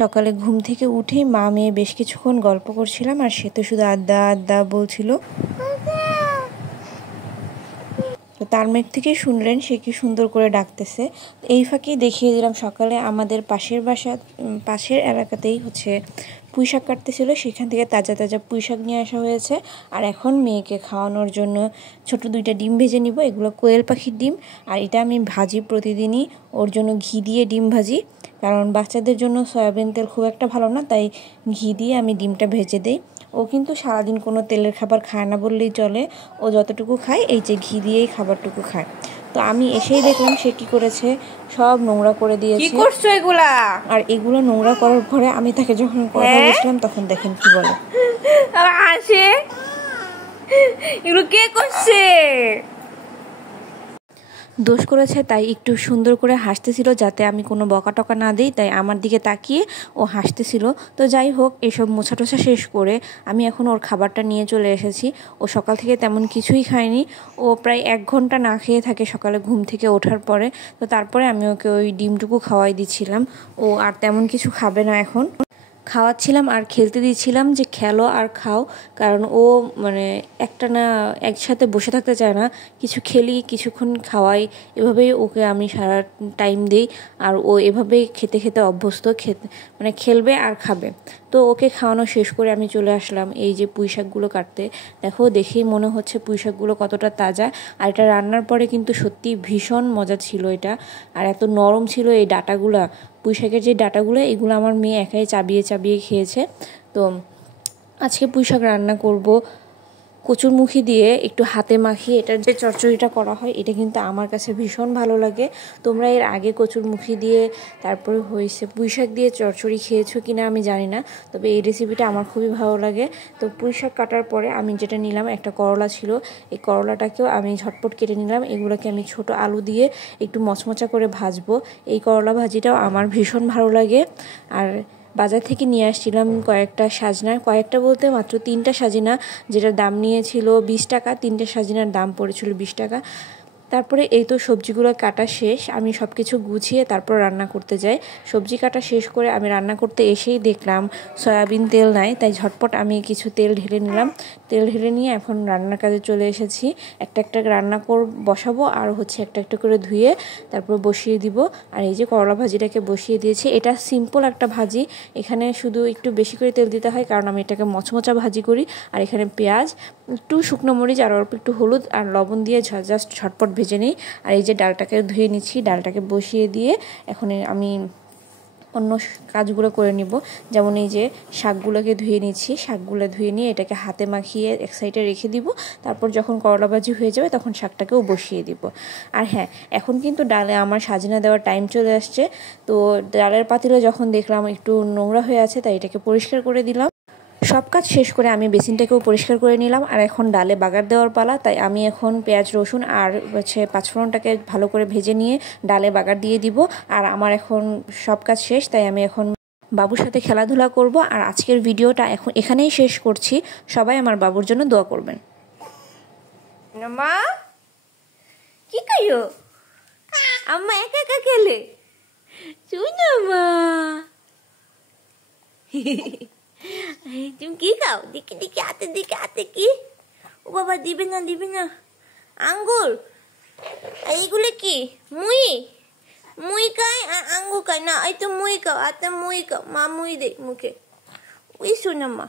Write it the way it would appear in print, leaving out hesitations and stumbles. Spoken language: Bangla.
সকালে ঘুম থেকে উঠেই মা মেয়ে বেশ কিছুক্ষণ গল্প করছিলাম, আর সে তো শুধু আড্ডা আড্ডা বলছিল। তো তার মেঘ থেকে শুনলেন সে কি সুন্দর করে ডাকতেছে। এই ফাঁকেই দেখিয়ে দিলাম সকালে আমাদের পাশের এলাকাতেই পুঁই শাক কাটতেছিল, সেখান থেকে তাজা তাজা পুঁই শাক নিয়ে আসা হয়েছে। আর এখন মেয়েকে খাওয়ানোর জন্য ছোট 2টা ডিম ভেজে নিব। এগুলো কোয়েল পাখির ডিম, আর এটা আমি ভাজি প্রতিদিনই, ওর জন্য ঘি দিয়ে ডিম ভাজি, কারণ বাচ্চাদের জন্য সয়াবিন তেল খুব একটা ভালো না, তাই ঘি দিয়ে আমি ডিমটা ভেজে দিই। ও কিন্তু সারাদিন কোনো তেলের খাবার খায় না বললেই চলে, ও যতটুকু খায় এই যে ঘি দিয়েই খাবারটুকু খায়। তো আমি এসেই দেখলাম সে কি করেছে, সব নোংরা করে দিয়েছে। কি করছো এগুলা? আর এগুলো নোংরা করার পরে আমি তাকে যখন কথা বলছিলাম তখন দেখেন কি বলে, আসে এগুলো কে করছে? দোষ করেছে, তাই একটু সুন্দর করে হাসতেছিল যাতে আমি কোনো বকা টকা না দিই, তাই আমার দিকে তাকিয়ে ও হাসতেছিল। তো যাই হোক, এসব মোছা টোছা শেষ করে আমি এখন ওর খাবারটা নিয়ে চলে এসেছি। ও সকাল থেকে তেমন কিছুই খায়নি, ও প্রায় 1 ঘন্টা না খেয়ে থাকে সকালে ঘুম থেকে ওঠার পরে। তো তারপরে আমি ওকে ওই ডিমটুকু খাওয়াই দিচ্ছিলাম, ও আর তেমন কিছু খাবে না এখন। খাওয়াচ্ছিলাম আর খেলতে দিচ্ছিলাম যে খেলো আর খাও, কারণ ও একটা না একসাথে বসে থাকতে চায় না, কিছু খেলি কিছুক্ষণ খাওয়াই, এভাবেই ওকে আমি সারা টাইম দিই। আর ও এভাবেই খেতে খেতে অভ্যস্ত, খেলবে আর খাবে। তো ওকে খাওয়ানো শেষ করে আমি চলে আসলাম এই যে পুঁই শাকগুলো কাটতে। দেখেই মনে হচ্ছে পুঁই শাকগুলো কতটা তাজা, আর এটা রান্নার পরে কিন্তু সত্যি ভীষণ মজা ছিল এটা। আর এত নরম ছিল এই ডাঁটাগুলা, পুঁই শাকের যে ডাঁটাগুলো, এগুলো আমার মেয়ে একাই চাবিয়ে চাবিয়ে খেয়েছে। তো আজকে পুঁই শাক রান্না করব কচুরমুখী দিয়ে একটু হাতে মাখিয়ে। এটার যে চচ্চড়িটা করা হয় এটা কিন্তু আমার কাছে ভীষণ ভালো লাগে। তোমরা এর আগে কচুরমুখী দিয়ে তারপরে পুঁই শাক দিয়ে চচ্চড়ি খেয়েছো কিনা আমি জানি না, তবে এই রেসিপিটা আমার খুবই ভালো লাগে। তো পুঁই শাক কাটার পরে আমি যেটা নিলাম, একটা করলা ছিল, এই করলাটাকেও আমি ঝটপট কেটে নিলাম। এগুলোকে আমি ছোট আলু দিয়ে একটু মচমচা করে ভাজবো। এই করলা ভাজিটাও আমার ভীষণ ভালো লাগে। আর বাজার থেকে নিয়ে আসছিলাম কয়েকটা সাজনা, কয়েকটা বলতে মাত্র 3টা সাজিনা, যেটার দাম নিয়েছিল 20 টাকা। 3টে সাজিনার দাম পড়েছিল 20 টাকা। তারপরে এই তো সবজিগুলো কাটা শেষ, আমি সব কিছু গুছিয়ে তারপর রান্না করতে যাই। সবজি কাটা শেষ করে আমি রান্না করতে এসেই দেখলাম সয়াবিন তেল নাই, তাই ঝটপট আমি কিছু তেল ঢেলে নিলাম। তেল ঢেলে নিয়ে এখন রান্নার কাজে চলে এসেছি। একটা একটা রান্না বসাবো, আর একটা একটা করে ধুয়ে তারপর বসিয়ে দিব। আর এই যে করলা ভাজিটাকে বসিয়ে দিয়েছি, এটা সিম্পল একটা ভাজি, এখানে শুধু একটু বেশি করে তেল দিতে হয় কারণ আমি এটাকে মচমচা ভাজি করি। আর এখানে পেঁয়াজ, একটু শুকনো মরিচ আর অল্প একটু হলুদ আর লবণ দিয়ে জাস্ট ঝটপট ভেজে নিই। আর এই যে ডালটাকে ধুয়ে নিচ্ছি, ডালটাকে বসিয়ে দিয়ে এখন আমি অন্য কাজগুলো করে নিব। যেমন এই যে শাকগুলোকে ধুয়ে নিচ্ছি, শাকগুলো ধুয়ে নিয়ে এটাকে হাতে মাখিয়ে এক সাইডে রেখে দিব। তারপর যখন করলা ভাজি হয়ে যাবে তখন শাকটাকেও বসিয়ে দিব। আর হ্যাঁ, এখন কিন্তু ডালে আমার সাজিনা দেওয়ার টাইম চলে আসছে। তো ডালের পাতিলে যখন দেখলাম একটু নোংরা হয়ে আছে, তাই এটাকে পরিষ্কার করে দিলাম। সব কাজ শেষ করে আমি বেসিনটাকেও পরিষ্কার করে নিলাম। আর এখন ডালে বাগার দেওয়ার পালা, তাই আমি এখন পেঁয়াজ রসুন আর পাঁচফোড়নটাকে ভালো করে ভেজে নিয়ে ডালে বাগার দিয়ে দিব। আর আমার এখন সব কাজ শেষ, তাই আমি এখন বাবুর সাথে খেলাধুলা করব। আর আজকের ভিডিওটা এখন এখানেই শেষ করছি। সবাই আমার বাবুর জন্য দোয়া করবেন। মা কি কইও? আম্মা একা একা খেলে শুনো মা। তুমি কি খাও? দিকে দিকে হাতে কি? ও বাবা, দিবে না আঙ্গুর। এইগুলো কি? মুই খাই আর আঙ্গুর খাই না? এই তো মুই খাও, হাতে মুই খাও। মা মুই দে মুখে। ওই শোনো মা।